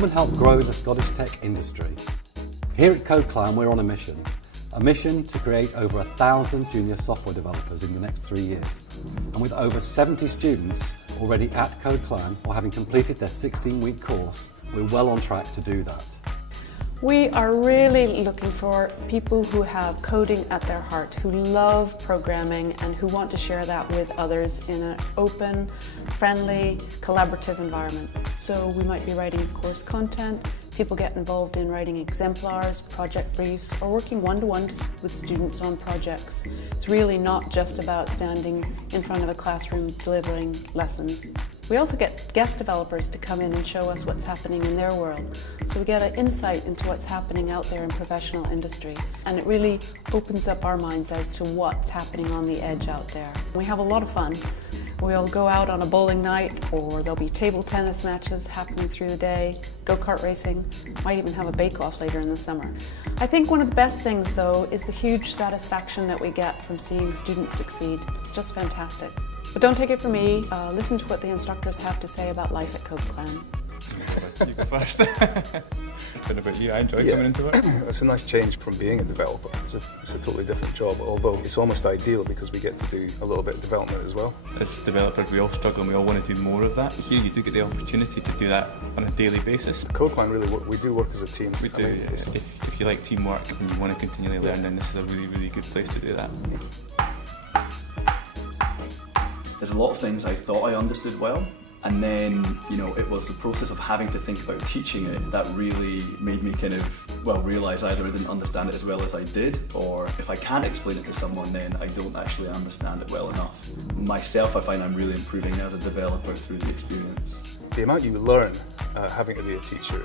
come and help grow the Scottish tech industry. Here at CodeClan, we're on a mission to create over 1,000 junior software developers in the next 3 years. And with over 70 students already at CodeClan or having completed their 16-week course, we're well on track to do that. We are really looking for people who have coding at their heart, who love programming and who want to share that with others in an open, friendly, collaborative environment. So we might be writing course content, people get involved in writing exemplars, project briefs, or working one-to-one with students on projects. It's really not just about standing in front of a classroom delivering lessons. We also get guest developers to come in and show us what's happening in their world. So we get an insight into what's happening out there in professional industry. And it really opens up our minds as to what's happening on the edge out there. We have a lot of fun. We'll go out on a bowling night, or there'll be table tennis matches happening through the day, go-kart racing, might even have a bake-off later in the summer. I think one of the best things, though, is the huge satisfaction that we get from seeing students succeed. It's just fantastic. But don't take it from me, listen to what the instructors have to say about life at CodeClan. You go first. What about you? I enjoy coming into it. It's a nice change from being a developer. It's a totally different job, although it's almost ideal because we get to do a little bit of development as well. As developers, we all struggle and we all want to do more of that. Here you do get the opportunity to do that on a daily basis. CodeClan really we do work as a team. We do. If you like teamwork and you want to continually learn, then this is a really, really good place to do that. There's a lot of things I thought I understood well, and then, it was the process of having to think about teaching it that really made me realise either I didn't understand it as well as I did, or if I can't explain it to someone, then I don't actually understand it well enough. Myself, I find I'm really improving as a developer through the experience. The amount you learn having to be a teacher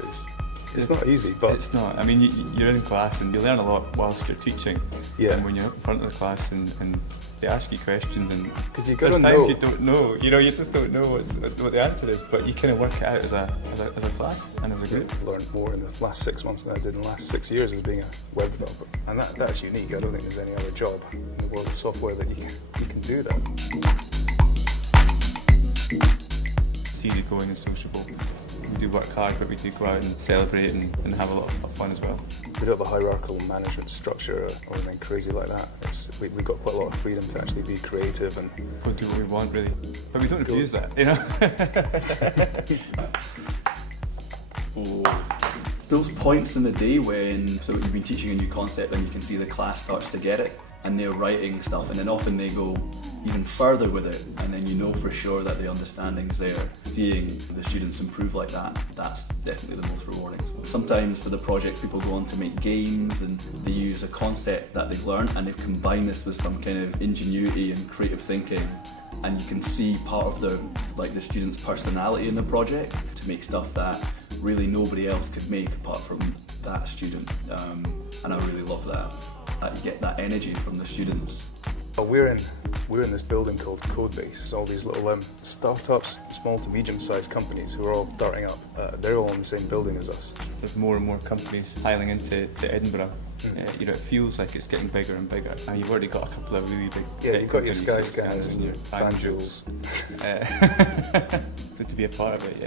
it's not easy, but... It's not. I mean, you're in class and you learn a lot whilst you're teaching. Yeah. And when you're in front of the class and they ask you questions and because you there's times you don't know, you just don't know what the answer is, but you kind of work it out as a class and as a group. I've learned more in the last 6 months than I did in the last 6 years as being a web developer. And that's unique. I don't think there's any other job in the world of software that you can do that. It's easy going and sociable. We do work hard, but we do go out and celebrate and have a lot of fun as well. We don't have a hierarchical management structure or anything crazy like that. We've got quite a lot of freedom to actually be creative and go do what we want, really. But we don't abuse that, Those points in the day when you've been teaching a new concept and you can see the class starts to get it and they're writing stuff, and then often they go even further with it, and then you know for sure that the understanding's there. Seeing the students improve like that, that's definitely the most rewarding. Sometimes for the project people go on to make games and they use a concept that they've learned and they've combined this with some kind of ingenuity and creative thinking, and you can see part of the student's personality in the project to make stuff that really nobody else could make apart from that student, and I really love that you get that energy from the students. We're in this building called Codebase. It's all these little startups, small to medium-sized companies who are all starting up. They're all in the same building as us. There's more and more companies piling into Edinburgh. It feels like it's getting bigger and bigger. Now you've already got a couple of really big. Yeah, you've got your Skyscanners and your FanJules. But to be a part of it,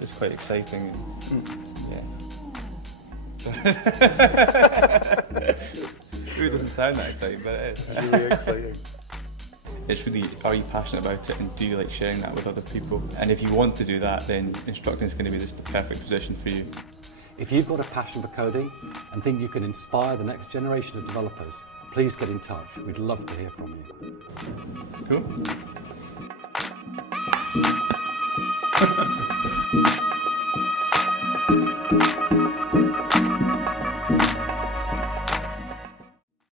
it's quite exciting. It really doesn't sound that exciting, but it is. It's really exciting. It's really, are you passionate about it and do you like sharing that with other people? And if you want to do that, then instructing is going to be the perfect position for you. If you've got a passion for coding and think you can inspire the next generation of developers, please get in touch. We'd love to hear from you. Cool.